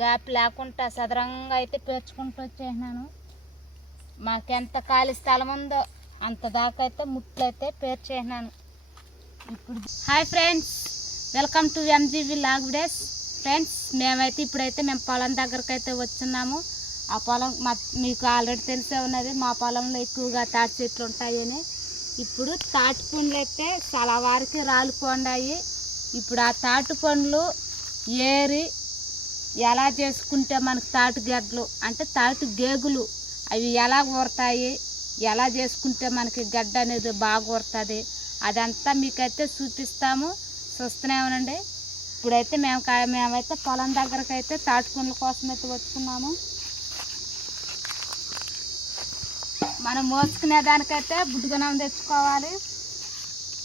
Gap లేకుండా సదరంగా అయితే పేర్చుకుంటూ వచ్చేసినాను. మాకెంత ఖాళీ స్థలం ఉందో అంత దాకా అయితే ముట్లు అయితే పేర్చేసినాను. ఇప్పుడు hi friends welcome to M G V log days friends మేమైతే ఇప్పుడైతే మేము పొలం దగ్గరకు అయితే వచ్చున్నాము ఆ పొలం మా మీకు ఆల్రెడీ తెలిసే ఉన్నది మా పొలంలో ఎక్కువగా తాటి చెట్లు ఉంటాయని. ఇప్పుడు తాటి పండ్లు అయితే చాలా వారికి రాలిపోండాయి. ఇప్పుడు ఆ తాటి పండ్లు ఏరి ఎలా చేసుకుంటే మనకు తాటి గడ్డలు అంటే తాటి గేగులు అవి ఎలా ఊరతాయి ఎలా చేసుకుంటే మనకి గడ్డ అనేది బాగా ఊరుతుంది అదంతా మీకైతే చూపిస్తాము. చూస్తూనే ఇప్పుడైతే మేము మేమైతే పొలం దగ్గరకు అయితే తాటి పండ్ల కోసం అయితే వచ్చుకున్నాము మనం మోసుకునే దానికైతే బుడ్డుగనం తెచ్చుకోవాలి.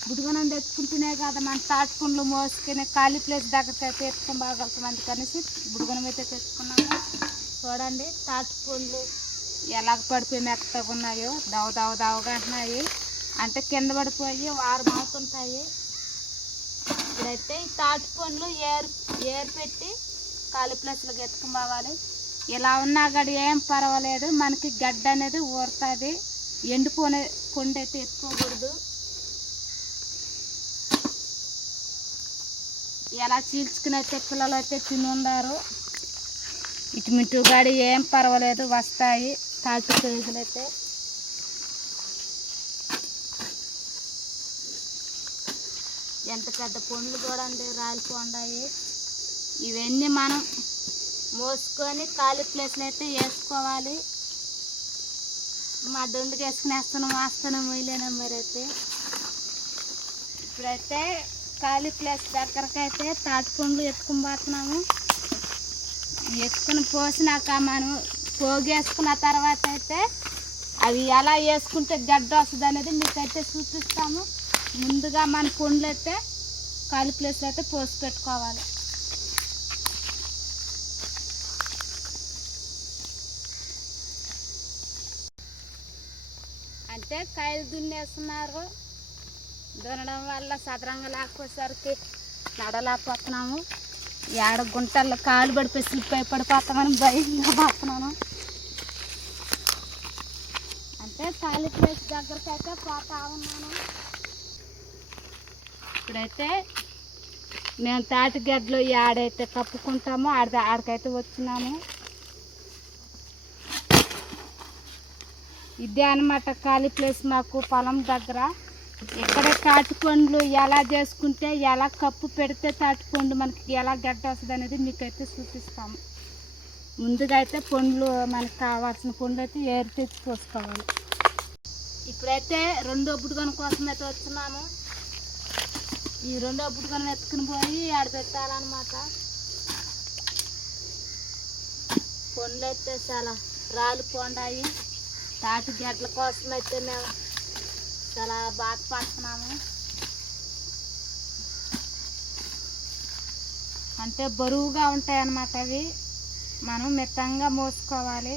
బుడ్డుగనం తెచ్చుకుంటూనే కదా మన తాటి మోసుకునే ఖాళీ ప్లేస్ దగ్గరికి అయితే ఎత్తుకొని బాగలుగుతాం అందుకనేసి బుడుగనం అయితే తెచ్చుకున్నాము. చూడండి తాటి ఎలాగ పడిపోయి మెత్తగా ఉన్నాయో దవ దవ దవగా ఉన్నాయి అంటే కింద పడిపోయి వారం అవుతుంటాయి. ఇప్పుడైతే ఈ తాటి పండ్లు ఏరు ఏరు పెట్టి ఖాళీ ప్లేస్లోకి ఎత్తుకుని పోవాలి ఇలా ఉన్నా గడి ఏం పర్వాలేదు మనకి గడ్డ అనేది ఊరుతుంది. ఎండిపోనే కొండ అయితే ఎత్తుకోకూడదు. ఎలా చీల్చుకుని అయితే పిల్లలు అయితే తినుండారు ఇటు మిటు గాడి ఏం పర్వాలేదు వస్తాయి. తాటి కేజీలు అయితే. ఎంత పెద్ద పండ్లు కూడా అండి రాలిపోండాయి. ఇవన్నీ మనం మోసుకొని ఖాళీ ప్లేస్లు అయితే వేసుకోవాలి. మా దొండుకు వేసుకుని వేస్తున్నాం వేస్తున్నాం వేయలేనా మరి అయితే ఇప్పుడైతే ఖాళీ ప్లేస్ తాటిపండ్లు తాటి పండ్లు ఎత్తుకుని పోతున్నాము. ఎత్తుకుని పోసినాక మనం పోగేసుకున్న తర్వాత అయితే అవి ఎలా వేసుకుంటే గడ్డ వస్తుంది అనేది మీకైతే చూపిస్తాము. ముందుగా మన పండ్లు అయితే ఖాళీ ప్లేస్లో అయితే పోసి పెట్టుకోవాలి. అంటే కాయలు దున్నేస్తున్నారు. దున్నడం వల్ల సదరంగా లేకపోయేసరికి నడలేకపోతున్నాము. ఏడ గుంటల్లో కాలు పడిపోయి స్లిప్ అయి పడిపోతామని భయంగా పోతున్నాను. అంటే ఖాళీ ప్లేస్ దగ్గరికి అయితే పోతా ఉన్నాను. ఇప్పుడైతే మేము తాటి గడ్డలు ఆడైతే కప్పుకుంటామో ఆడ ఆడికైతే వచ్చినాము. ఇదే అనమాట ఖాళీ ప్లేస్ మాకు పొలం దగ్గర. ఇక్కడ తాటిపండ్లు ఎలా చేసుకుంటే ఎలా కప్పు పెడితే తాటిపండు మనకి ఎలా గడ్డ వస్తుంది అనేది మీకైతే చూపిస్తాము. ముందుగా అయితే పండ్లు మనకు కావాల్సిన పండ్లు అయితే ఏరు తెచ్చి పోసుకోవాలి. ఇప్పుడైతే రెండో బుడ్గన కోసం అయితే వచ్చినాము. ఈ రెండో బుడ్గన ఎత్తుకుని పోయి ఆడ పెట్టాలన్నమాట. పండ్లు అయితే చాలా రాలిపోండాయి. తాటి గడ్డల కోసం అయితే మేము చాలా బాధపడుతున్నాము అంటే బరువుగా ఉంటాయి అన్నమాట అవి. మనం మితంగా మోసుకోవాలి.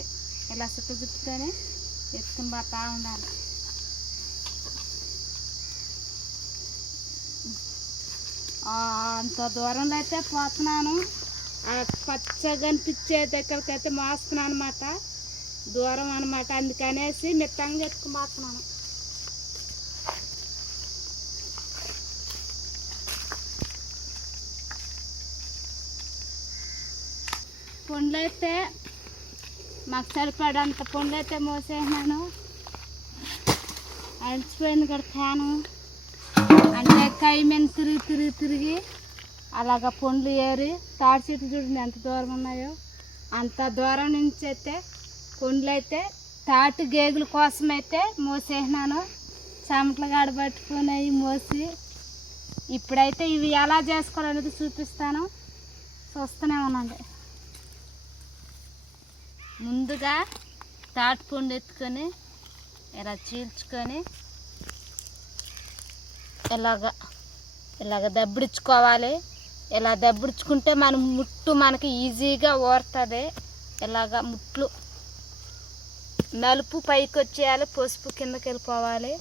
ఇలా చుట్టు చుట్టుకొని ఎత్తుకుని పోతా ఉండాలి. ఆ, అంత దూరంలో అయితే పోతున్నాను. పచ్చగా అనిపించే దగ్గరికి అయితే మోస్తున్నాను అనమాట దూరం అనమాట అందుకనేసి మిత్తంగా ఎత్తుకుని పోతున్నాను. పండ్లు అయితే మాకు సరిపడంత పండ్లు అయితే మోసేసినాను. అడిచిపోయింది కూడా ఫ్యాను అంటే కై మీద తిరిగి తిరిగి తిరిగి అలాగ పండ్లు ఏరి తాడి చెట్లు చూడండి ఎంత దూరం ఉన్నాయో. అంత దూరం నుంచి అయితే పండ్లు అయితే తాటి గేగుల కోసం అయితే మోసేసినాను. చెమటలు గాడ మోసి ఇప్పుడైతే ఇవి ఎలా చేసుకోవాలనేది చూపిస్తాను. చూస్తూనే ఉన్నాండి ముందుగా తాటిపండు ఎత్తుకొని ఇలా చీల్చుకొని ఇలాగ ఇలాగ దబ్బిడించుకోవాలి ఇలా దబ్బిడించుకుంటే మన ముట్టు మనకి ఈజీగా ఓరుతుంది. ఇలాగ ముట్లు నలుపు పైకి వచ్చేయాలి పసుపు కిందకి వెళ్ళిపోవాలి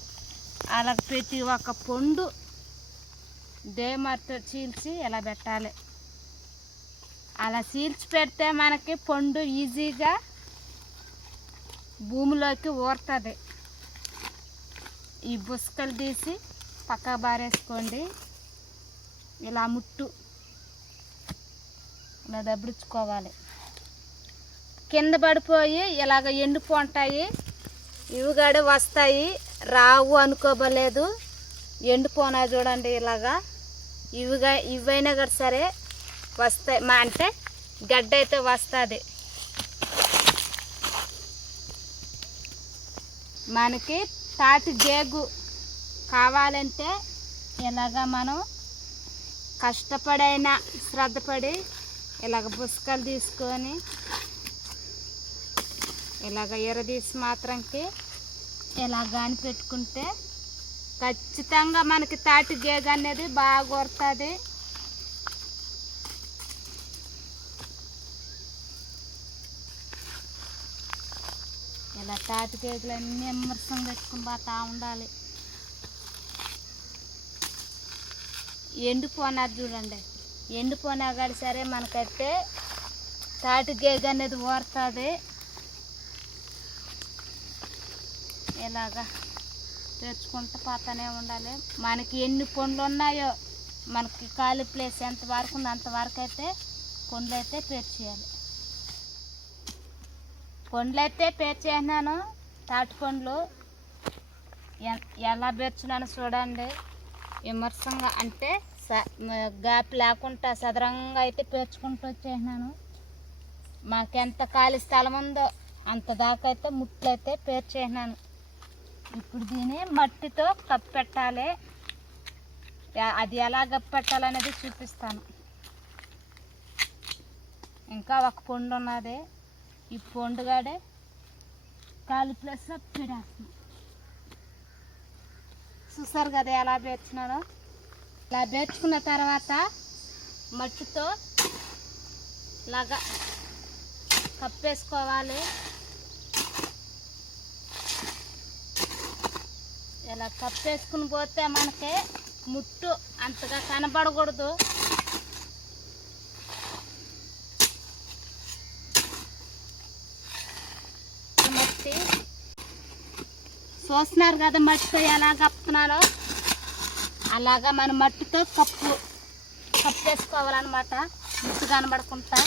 అలా ప్రతి ఒక్క పండు దేమర్తో చీల్చి ఇలా పెట్టాలి. అలా సీల్చి పెడితే మనకి పండు ఈజీగా భూమిలోకి ఊరుతుంది. ఈ బుసకలు తీసి పక్క బారేసుకోండి. ఇలా ముట్టు. ఇలా దబ్బుచ్చుకోవాలి కింద పడిపోయి ఇలాగ ఎండిపోంటాయి. ఇవి కూడా వస్తాయి. రావు అనుకోబలేదు ఎండిపోనా చూడండి ఇలాగా. ఇవిగా ఇవైనా కూడా సరే వస్తాయి మా అంటే గడ్డ అయితే వస్తుంది. మనకి తాటి గేగు కావాలంటే ఇలాగా మనం కష్టపడైనా శ్రద్ధపడి ఇలాగ పుస్తకాలు తీసుకొని ఇలాగ ఎరదీసి మాత్రంకి ఇలా గాని పెట్టుకుంటే ఖచ్చితంగా మనకి తాటి గేగ అనేది బాగా కొడుతుంది ఇలా తాటి కేకులు అన్నీ ఎమ్మరసం పెట్టుకుని పోతా ఉండాలి. ఎండిపోనాది చూడండి. ఎండిపోనా కానీ సరే మనకైతే తాటి కేక్ అనేది ఓరుతుంది ఇలాగా తెచ్చుకుంటూ పోతానే ఉండాలి. మనకి ఎన్ని పండ్లు ఉన్నాయో మనకి ఖాళీ ప్లేస్ ఎంత వరకు ఉందో అంతవరకు అయితే పండ్లు అయితే పేర్చేయాలి పండ్లైతే అయితే పేర్చేసినాను తాటి పండ్లు ఎ- ఎలా పేర్చున్నాను చూడండి. విమర్శంగా అంటే స- మ- గ్యాప్ లేకుండా సదరంగా అయితే పేర్చుకుంటూ వచ్చేసినాను. మాకెంత ఖాళీ స్థలం ఉందో అంత దాకా అయితే ముట్లయితే పేర్చేసినాను. ఇప్పుడు దీన్ని మట్టితో కప్పెట్టాలి అది ఎలా కప్పెట్టాలనేది చూపిస్తాను. ఇంకా ఒక పొండు ఉన్నది ఈ పొండుగాడే కాలు ప్లస్ పెడేస్తున్నాను చూసారు కదా ఎలా పేర్చున్నాను ఇలా పేర్చుకున్న తర్వాత మట్టితో ఇలాగా కప్పేసుకోవాలి. ఇలా కప్పేసుకుని పోతే మనకి ముట్టు అంతగా కనబడకూడదు. కాబట్టి చూస్తున్నారు కదా మట్టితో ఎలా కప్పుతున్నారో? అలాగా మన మట్టితో కప్పు వేసుకోవాలన్నమాట. ముట్టు కనబడకుండా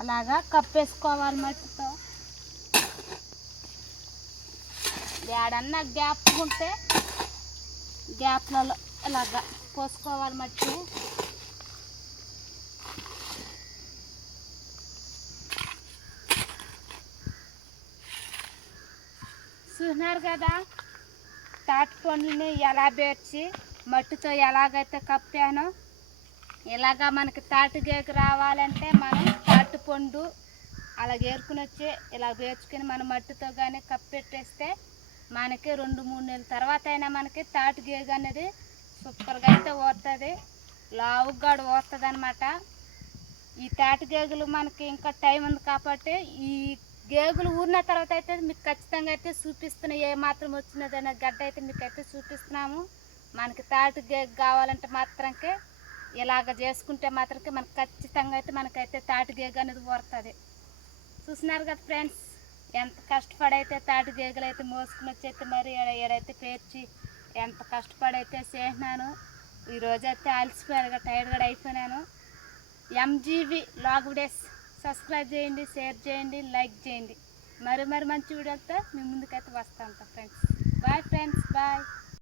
అలాగా కప్పేసుకోవాలి మట్టితో. ఏడన్నా గ్యాప్ ఉంటే గ్యాప్లలో ఇలాగా పోసుకోవాలి మట్టి. చూసినారు కదా? తాటి పండ్లని ఎలా పేర్చి మట్టితో ఎలాగైతే కప్పానో ఇలాగా మనకి తాటి గేకు రావాలంటే మనం కొండు అలా ఏరుకుని వచ్చి ఇలా వేర్చుకుని మన మట్టితో కానీ కప్పెట్టేస్తే మనకి రెండు మూడు నెలల తర్వాత అయినా మనకి తాటి గేగు అనేది సూపర్గా అయితే ఓడుతుంది లావుగాడు ఓడుతుంది అనమాట ఈ తాటి గేగులు మనకి ఇంకా టైం ఉంది కాబట్టి ఈ గేగులు ఊరిన తర్వాత అయితే మీకు ఖచ్చితంగా అయితే చూపిస్తున్నాయి ఏ మాత్రం వచ్చినదనే గడ్డ అయితే మీకు అయితే చూపిస్తున్నాము. మనకి తాటి గేగు కావాలంటే మాత్రంకే ఇలాగ చేసుకుంటే మాత్రమే మనకు ఖచ్చితంగా అయితే మనకైతే తాటి గేగ అనేది పోరుతుంది చూస్తున్నారు కదా ఫ్రెండ్స్ ఎంత కష్టపడైతే తాటి గేగలు అయితే మోసుకుని వచ్చైతే మరి ఏడైతే ఈడైతే పేర్చి ఎంత కష్టపడైతే చేసినాను ఈరోజు అయితే అలసిపోయాను టైర్డ్ కూడా అయిపోయినాను. M G B log days subscribe చేయండి షేర్ చేయండి లైక్ చేయండి. మరి మరి మంచి వీడియోలతో మీ ముందుకైతే వస్తాను ఫ్రెండ్స్. Bye friends bye